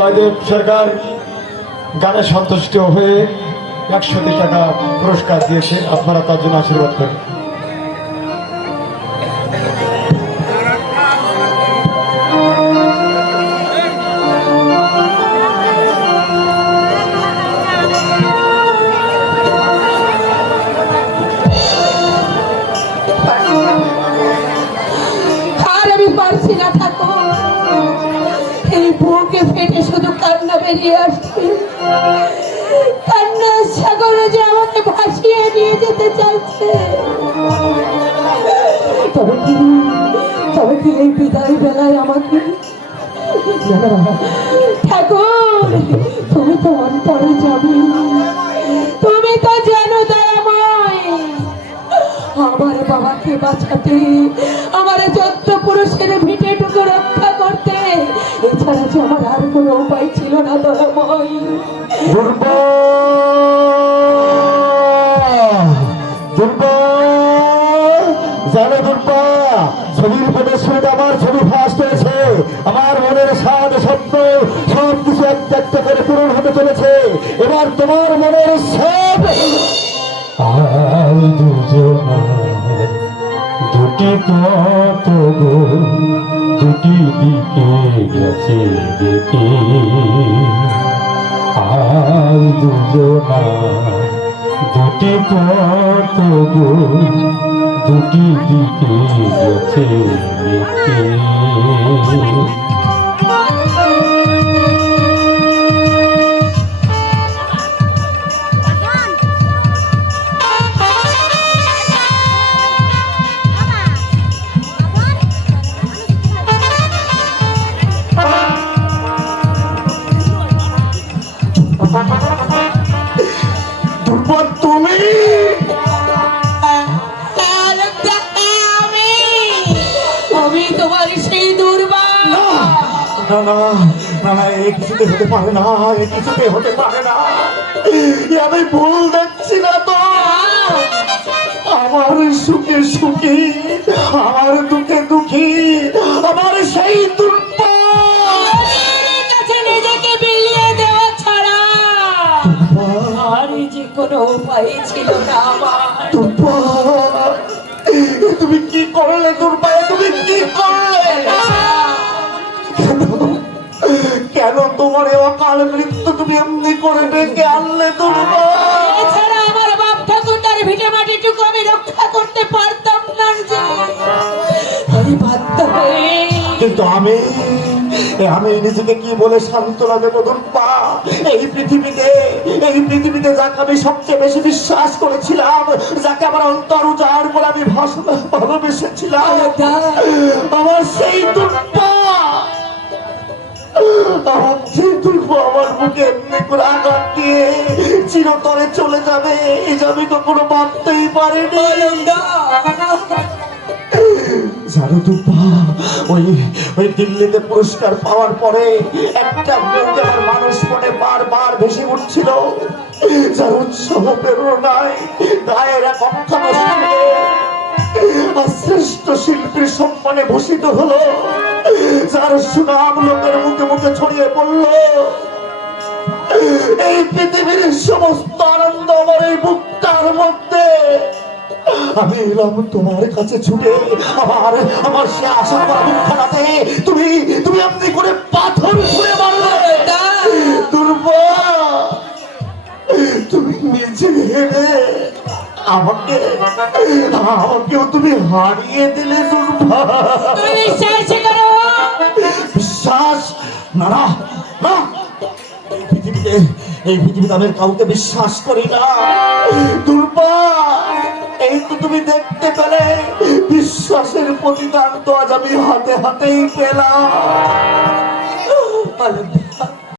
জয়দেব সরকার গানে সন্তুষ্ট হয়ে 100 টাকা পুরস্কার দিয়েছে, আপনারা তার জন্য আশীর্বাদ করেন। ফেটে শুধু কান্না বেরিয়ে আসছে, কান্নার সাগরে যে আমাকে ভাসিয়ে নিয়ে যেতে চাইছে। তবে কি এই বিদায় বেলায় আমাকে ঠাকুর, তুমি তো অন্তরে যাবে, তুমি তো জানো দয়াময়, আমার বাবাকে বাঁচাতে, আমার 14 পুরুষের ভিটেটুকু রক্ষা করতে এছাড়া যে আমার আর কোনো উপায় ছিল না দয়াময়। জানো দুর্বা, ছবির প্রদর্শনীতে আমার ছবি ফার্স্ট হয়েছে। আমার মনের স্বাদ স্বপ্ন সব কিছু একটা একটা করে পূরণ হতে চলেছে। এবার তোমার মনের সব দুটি পথ দুটি দিকে গেছে দেখে, আর দুজনা দুটি পথ দুটি দিকে গেছে দেখে। তুমি আমি তোমার সেই দুর্বা। না না না না, এই কিছুতে হতে পারে না, এই কিছুতে হতে পারে না। আমি ভুল দেখছি না তো। আমার সুখে সুখী, আমার দুঃখে দুঃখী, আমার সেই দুর্বা কাছে নিজেকে বিলিয়ে দেওয়া ছাড়া আর যে কোনো উপায় ছিল না আমার। দুর্বা, তুমি কি করলে দুর্বা, তুমি কি করলে? কেন তোমার এই অকাল মৃত্যু তুমি এমনি করে ডেকে আনলে দুর্বা? এছাড়া আমার বাপ ঠাকুরটার ভিটে মাটিটুকু আমি রক্ষা করতে পারতাম না যে, আমি বাধ্য হয়ে। কিন্তু আমি নিজেকে কি বলে সান্ত্বনা দেব দুর্বা? এই পৃথিবীতে যাকে আমি সবচেয়ে বেশি বিশ্বাস করেছিলাম, যাকে আমার অন্তর উজাড় করে আমি ভালোবেসেছিলাম, আমার সেই দুর্বা, আমার সেই দুর্বা আমার বুকে এমনি করে আঘাত দিয়ে চিরতরে চলে যাবে, এই যে আমি কখনো ভাবতেই পারিনি। জানো দুর্বা, ওই দিল্লিতে পুরস্কার পাওয়ার পরে একটা মুখ আমার মানুষ মনে বারবার ভেসে উঠছিল, যার উৎসব প্রেরণায় গায়ের এক অক্ষানো শ্রেষ্ঠ শিল্পীর সম্মানে ভূষিত হলো, যার সুনাম লোকের মুখে মুখে ছড়িয়ে পড়ল। এই পৃথিবীর সমস্ত আনন্দ আমার এই বুকটার মধ্যে। আমি এলাম তোমার কাছে ছুটে, আমার সে আশা আমার বুকখানাতে তুমি এমনি করে পাথর ছুঁড়ে মারলে দুর্বা। তুমি নিজে হেরে আমাকেও তুমি হারিয়ে দিলে দুর্বা। বিশ্বাস না না না, এই পৃথিবীতে আমি কাউকে বিশ্বাস করি না দুর্বা। এই তো তুমি দেখতে পেলে, বিশ্বাসের প্রতিদান তো আজ আমি হাতে হাতেই পেলাম।